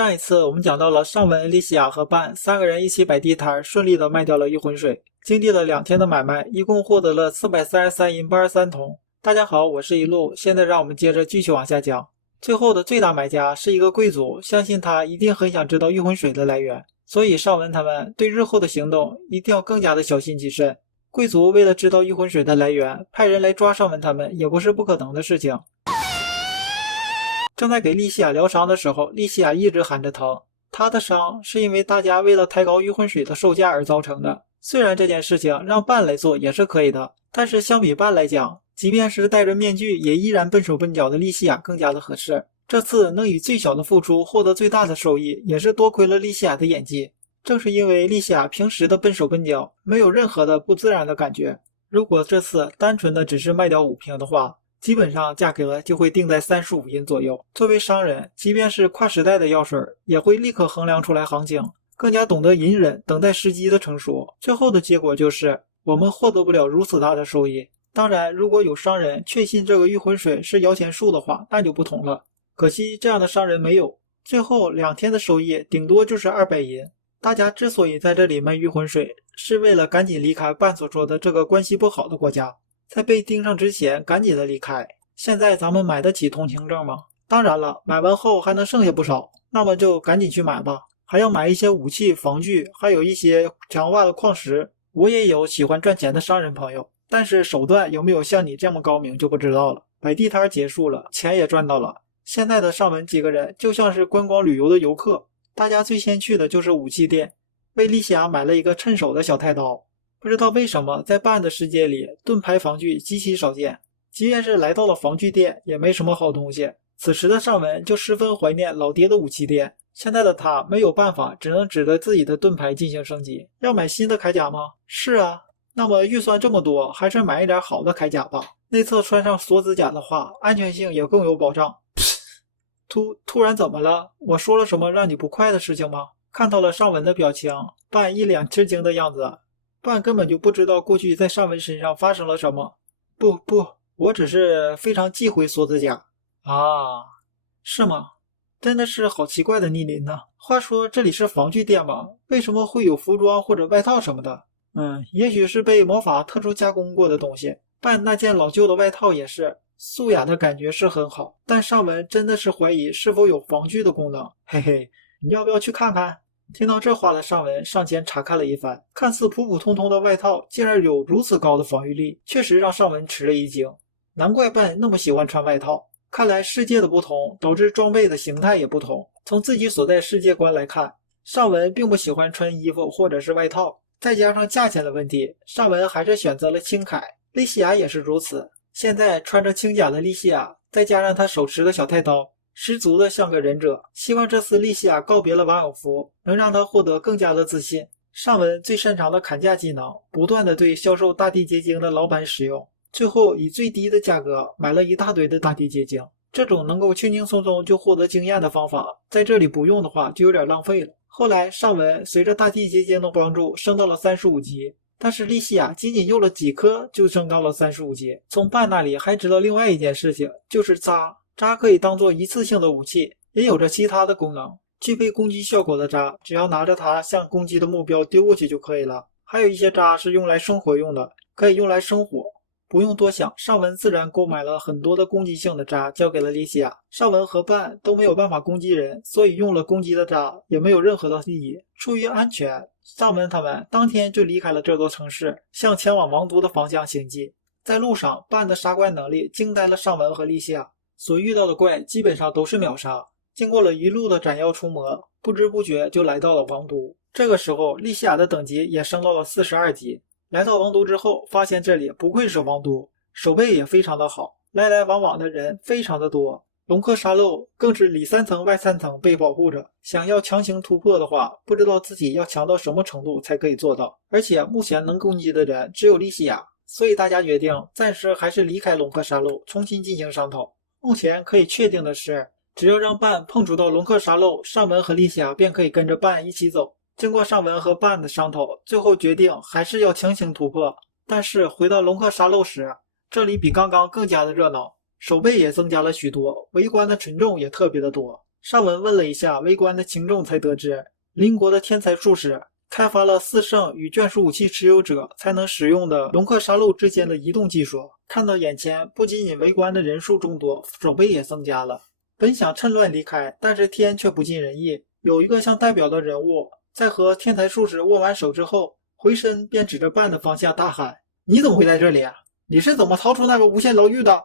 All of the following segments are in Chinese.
上一次我们讲到了尚文、莉西亚和伴三个人一起摆地摊，顺利的卖掉了御魂水。经历了2天的买卖，一共获得了433银83铜。大家好，我是一路，现在让我们接着继续往下讲。最后的最大买家是一个贵族，相信他一定很想知道御魂水的来源，所以尚文他们对日后的行动一定要更加的小心谨慎。贵族为了知道御魂水的来源，派人来抓尚文他们也不是不可能的事情。正在给莉西亚疗伤的时候，莉西亚一直喊着疼。她的伤是因为大家为了抬高御魂水的售价而造成的。虽然这件事情让伴来做也是可以的，但是相比伴来讲，即便是戴着面具也依然笨手笨脚的莉西亚更加的合适。这次能以最小的付出获得最大的收益，也是多亏了莉西亚的演技。正是因为莉西亚平时的笨手笨脚，没有任何的不自然的感觉。如果这次单纯的只是卖掉5瓶的话，基本上价格就会定在35银左右。作为商人，即便是跨时代的药水，也会立刻衡量出来行情，更加懂得隐忍，等待时机的成熟。最后的结果就是我们获得不了如此大的收益。当然，如果有商人确信这个御魂水是摇钱树的话，那就不同了。可惜这样的商人没有，最后2天的收益顶多就是200银。大家之所以在这里卖御魂水，是为了赶紧离开伴所说的这个关系不好的国家。在被盯上之前赶紧的离开。现在咱们买得起通行证吗？当然了，买完后还能剩下不少，那么就赶紧去买吧。还要买一些武器、防具，还有一些强化的矿石。我也有喜欢赚钱的商人朋友，但是手段有没有像你这么高明就不知道了。摆地摊结束了，钱也赚到了。现在的尚文几个人就像是观光旅游的游客，大家最先去的就是武器店，为莉西亚买了一个趁手的小太刀。不知道为什么在伴的世界里，盾牌防具极其少见，即便是来到了防具店也没什么好东西。此时的尚文就十分怀念老爹的武器店，现在的他没有办法，只能指着自己的盾牌进行升级。要买新的铠甲吗？是啊，那么预算这么多，还是买一点好的铠甲吧。内侧穿上锁子甲的话，安全性也更有保障。突然怎么了？我说了什么让你不快的事情吗？看到了尚文的表情，伴一脸吃惊的样子。伴根本就不知道过去在尚文身上发生了什么。不，我只是非常忌讳锁子甲。啊，是吗？真的是好奇怪的逆鳞呢。话说这里是防具店吗？为什么会有服装或者外套什么的？也许是被魔法特殊加工过的东西。伴那件老旧的外套也是，素雅的感觉是很好，但尚文真的是怀疑是否有防具的功能。嘿嘿，你要不要去看看？听到这话的尚文上前查看了一番，看似普普通通的外套竟然有如此高的防御力，确实让尚文吃了一惊。难怪伴那么喜欢穿外套，看来世界的不同导致装备的形态也不同。从自己所在世界观来看，尚文并不喜欢穿衣服或者是外套，再加上价钱的问题，尚文还是选择了轻铠。莉西亚也是如此，现在穿着轻甲的莉西亚，再加上她手持的小太刀，十足的像个忍者。希望这次莉西亚告别了王有福，能让他获得更加的自信。尚文最擅长的砍价技能，不断的对销售大地结晶的老板使用，最后以最低的价格买了一大堆的大地结晶。这种能够轻轻松松就获得经验的方法，在这里不用的话就有点浪费了。后来尚文随着大地结晶的帮助升到了35级，但是莉西亚仅仅用了几颗就升到了35级。从伴那里还知道另外一件事情，就是渣可以当做一次性的武器，也有着其他的功能。具备攻击效果的渣，只要拿着它向攻击的目标丢过去就可以了。还有一些渣是用来生火用的，可以用来生火。不用多想，尚文自然购买了很多的攻击性的渣，交给了莉西亚。尚文和伴都没有办法攻击人，所以用了攻击的渣也没有任何的意义。出于安全，尚文他们当天就离开了这座城市，向前往王都的方向行进。在路上，伴的杀怪能力惊呆了尚文和莉西亚。所遇到的怪基本上都是秒杀，经过了一路的斩妖除魔，不知不觉就来到了王都。这个时候莉西亚的等级也升到了42级。来到王都之后，发现这里不愧是王都，守备也非常的好，来来往往的人非常的多。龙克沙漏更是里3层外3层被保护着，想要强行突破的话，不知道自己要强到什么程度才可以做到。而且目前能攻击的人只有莉西亚，所以大家决定暂时还是离开龙克沙漏，重新进行商讨。目前可以确定的是，只要让伴碰触到龙克沙漏，尚文和莉西亚便可以跟着伴一起走。经过尚文和伴的商讨，最后决定还是要强行突破。但是回到龙克沙漏时，这里比刚刚更加的热闹，守备也增加了许多，围观的群众也特别的多。上文问了一下围观的群众，才得知邻国的天才术士开发了四圣与眷属武器持有者才能使用的龙克沙漏之间的移动技术。看到眼前不仅仅围观的人数众多，手背也增加了。本想趁乱离开，但是天却不尽人意。有一个像代表的人物在和天才术士握完手之后，回身便指着半的方向大喊：“你怎么会在这里啊？你是怎么逃出那个无限牢狱的？”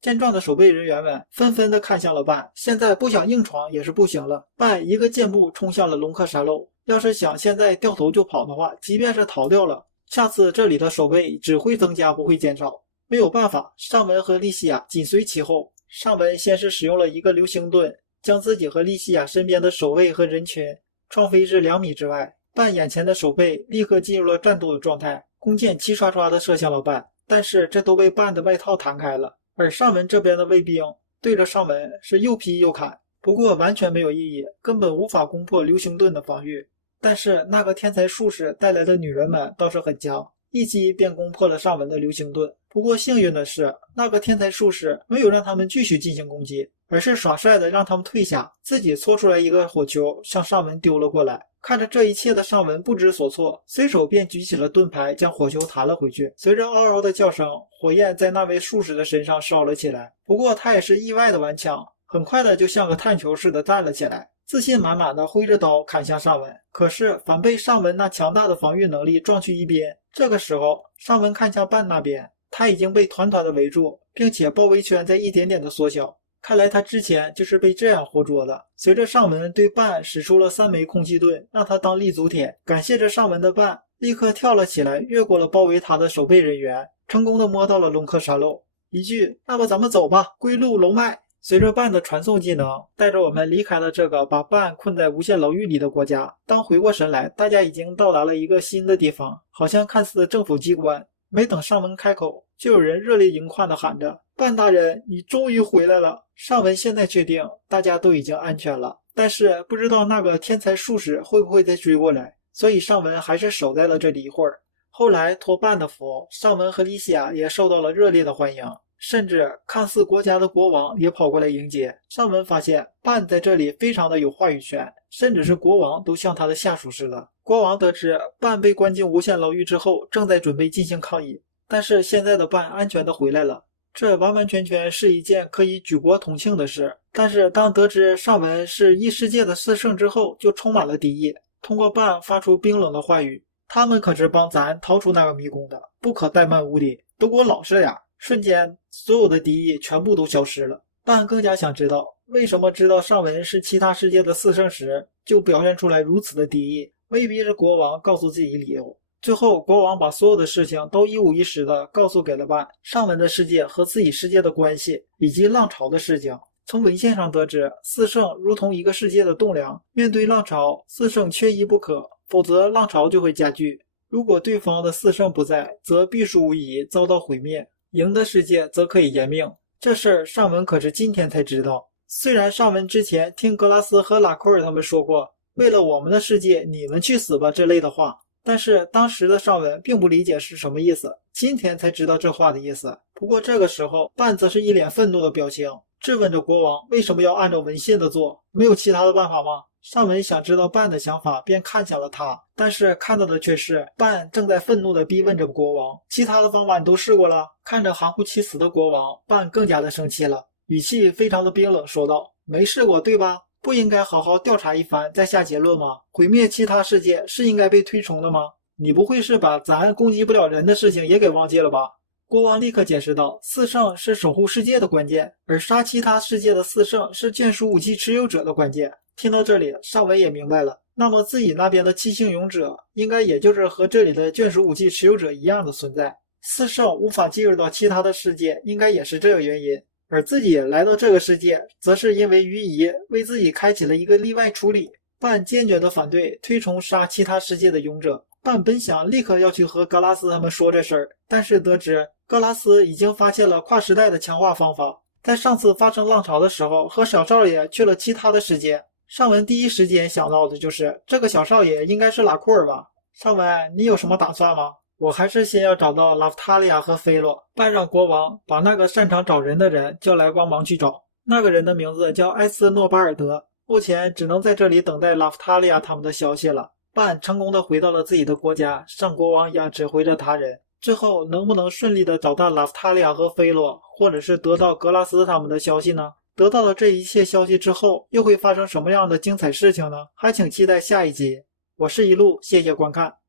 健壮的守备人员们纷纷地看向了半，现在不想硬闯也是不行了。半一个箭步冲向了龙克沙漏，要是想现在掉头就跑的话，即便是逃掉了，下次这里的守备只会增加不会减少。没有办法，尚文和莉西亚紧随其后。尚文先是使用了一个流星盾，将自己和莉西亚身边的守卫和人群撞飞至2米之外。半眼前的守备立刻进入了战斗的状态，弓箭齐刷刷地射向了半，但是这都被半的外套弹开了。而上文这边的卫兵对着上文是又劈又砍，不过完全没有意义，根本无法攻破流星盾的防御。但是那个天才术士带来的女人们倒是很强，一击便攻破了上文的流星盾。不过幸运的是，那个天才术士没有让他们继续进行攻击，而是耍帅的让他们退下，自己搓出来一个火球向上文丢了过来。看着这一切的上文不知所措，随手便举起了盾牌，将火球弹了回去。随着嗷嗷的叫声，火焰在那位术士的身上烧了起来。不过他也是意外的顽强，很快的就像个炭球似的站了起来，自信满满的挥着刀砍向上文。可是反被上文那强大的防御能力撞去一边。这个时候，上文看向半那边，他已经被团团的围住，并且包围圈在一点点的缩小。看来他之前就是被这样活捉的。随着上文对半使出了3枚空气盾，让他当立足点。感谢着上文的半立刻跳了起来，越过了包围他的守备人员，成功的摸到了龙克沙漏。一句“那么咱们走吧，归路龙脉”。随着半的传送技能，带着我们离开了这个把半困在无限牢狱里的国家。当回过神来，大家已经到达了一个新的地方，好像看似政府机关。没等上文开口，就有人热泪盈眶地喊着：“半大人，你终于回来了！”上文现在确定大家都已经安全了，但是不知道那个天才术士会不会再追过来，所以上文还是守在了这里一会儿。后来托半的福，上文和莉西亚也受到了热烈的欢迎，甚至看似国家的国王也跑过来迎接。上文发现半在这里非常的有话语权，甚至是国王都像他的下属似的。国王得知半被关进无限牢狱之后，正在准备进行抗议，但是现在的半安全的回来了，这完完全全是一件可以举国同庆的事。但是当得知上文是异世界的4圣之后，就充满了敌意，通过半发出冰冷的话语：“他们可是帮咱逃出那个迷宫的，不可怠慢无礼，都给我老实点！”瞬间，所有的敌意全部都消失了。半更加想知道，为什么知道上文是其他世界的4圣时，就表现出来如此的敌意。未必是国王告诉自己理由。最后，国王把所有的事情都一五一十的告诉给了半，上文的世界和自己世界的关系，以及浪潮的事情。从文献上得知，4圣如同一个世界的栋梁，面对浪潮，4圣缺一不可，否则浪潮就会加剧。如果对方的4圣不在，则必属无疑遭到毁灭，赢的世界则可以延命。这事儿上文可是今天才知道。虽然上文之前听格拉斯和拉库尔他们说过为了我们的世界，你们去死吧这类的话，但是当时的上文并不理解是什么意思，今天才知道这话的意思。不过这个时候，半则是一脸愤怒的表情，质问着国王为什么要按照文信的做，没有其他的办法吗？上文想知道半的想法，便看向了他，但是看到的却是半正在愤怒地逼问着国王，其他的方法你都试过了？看着含糊其辞的国王，半更加的生气了，语气非常的冰冷，说道：“没试过对吧？不应该好好调查一番再下结论吗？毁灭其他世界是应该被推崇的吗？你不会是把咱攻击不了人的事情也给忘记了吧？”国王立刻解释道：“4圣是守护世界的关键，而杀其他世界的4圣是眷属武器持有者的关键。”听到这里，上文也明白了，那么自己那边的七星勇者应该也就是和这里的眷属武器持有者一样的存在。4圣无法进入到其他的世界，应该也是这个原因。而自己来到这个世界，则是因为于姨为自己开启了一个例外处理。半坚决的反对推崇杀其他世界的勇者。半本想立刻要去和格拉斯他们说这事儿，但是得知格拉斯已经发现了跨时代的强化方法，在上次发生浪潮的时候，和小少爷去了其他的世界。上文第一时间想到的就是这个小少爷应该是拉库尔吧？上文，你有什么打算吗？我还是先要找到拉夫塔利亚和菲洛，半让国王把那个擅长找人的人叫来帮忙去找。那个人的名字叫埃斯诺巴尔德。目前只能在这里等待拉夫塔利亚他们的消息了。半成功的回到了自己的国家，像国王一样指挥着他人。之后能不能顺利的找到拉夫塔利亚和菲洛，或者是得到格拉斯他们的消息呢？得到了这一切消息之后，又会发生什么样的精彩事情呢？还请期待下一集。我是一路，谢谢观看。